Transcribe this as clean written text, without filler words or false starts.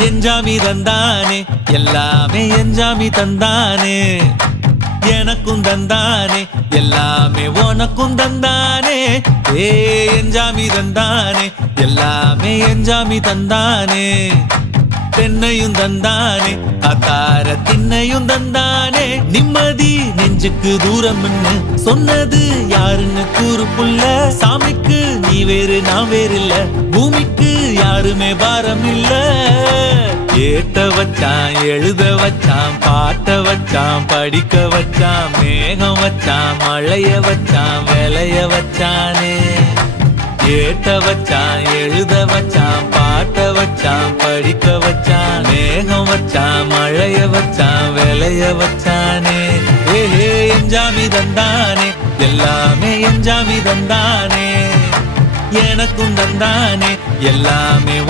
எஞ்சாமி தந்தானே எல்லாமே எஞ்சாமி தந்தானே எனக்கும் தந்தானே எல்லாமே உனக்கும் தந்தானே ஏ எஞ்சாமி தந்தானே எல்லாமே எஞ்சாமி தந்தானே தென்னையும் தந்தானே அத்தார திண்ணையும் தந்தானே நிம்மதி நெஞ்சுக்கு தூரம் சொன்னது யாருன்னு கூறு புள்ள சாமிக்கு நீ வேறு நான் வேறு இல்ல பூமிக்கு யாருமே பாரம் இல்ல ஏத்த வச்சான் எழுத வச்சான் பாட்ட வச்சான் படிக்க வச்சான் மேகம் வச்சான் மழைய வச்சான் விளைய வச்சானே ஏத்த வச்சான் எழுத வச்சான் பாட்ட வச்சான் படிக்க வச்சான் மேகம் வச்சான் மழைய வச்சான் விளைய வச்சானே ஏஹே எஞ்சாமி தந்தானே எல்லாமே எஞ்சாமி தந்தானே எனக்கும் தந்தானே எல்லாமே